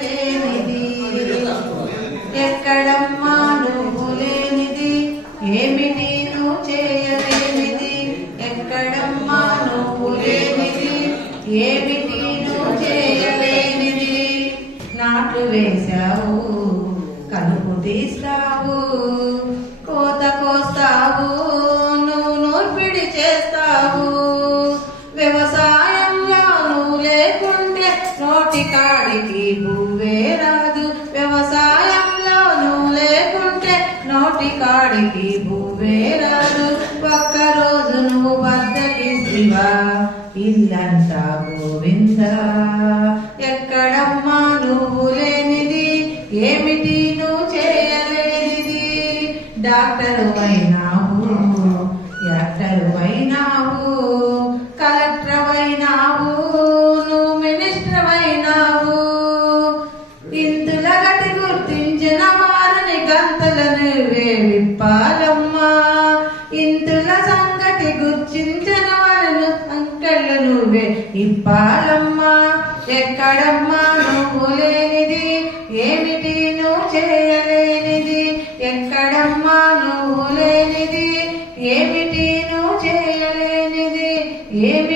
చేయలేనిది. ఎక్కడమ్మా నువ్వు లేనిది? ఏమిటి నువ్వు చేయలేనిది? ఎక్కడమ్మా నువ్వు లేనిది? ఏమిటి నువ్వు చేయలేనిది? నాటు వేశావు కలుపు తీస్తావు కోత కోస్తావు నువ్వు నూర్పిడి చేస్తావు. వ్యవసాయంలో నువ్వు లేకుంటే నోటి కాడికి కాడికి పువ్వే రాదు ఒక్క రోజు నువ్వు బద్దకిస్తివా ఇల్లంతా గోవింద. ఎక్కడమ్మా నువ్వు లేనిది? ఏమిటి నువ్వు చేయలేనిది? డాక్టర్ అయినావు యాక్టర్ అయినావు కలెక్టర్ సంగతుల నువ్వేమి ఇంతుల సంగతి గుర్తించన వలను సంకళ్ళు నువ్వే ఇప్పాలమ్మా. ఎక్కడమ్మా నువ్వు లేనిది? ఏమిటి నువ్వు చేయలేనిది? ఎక్కడమ్మా నువ్వు లేనిది? ఏమిటి నువ్వు చేయలేనిది? ఏమి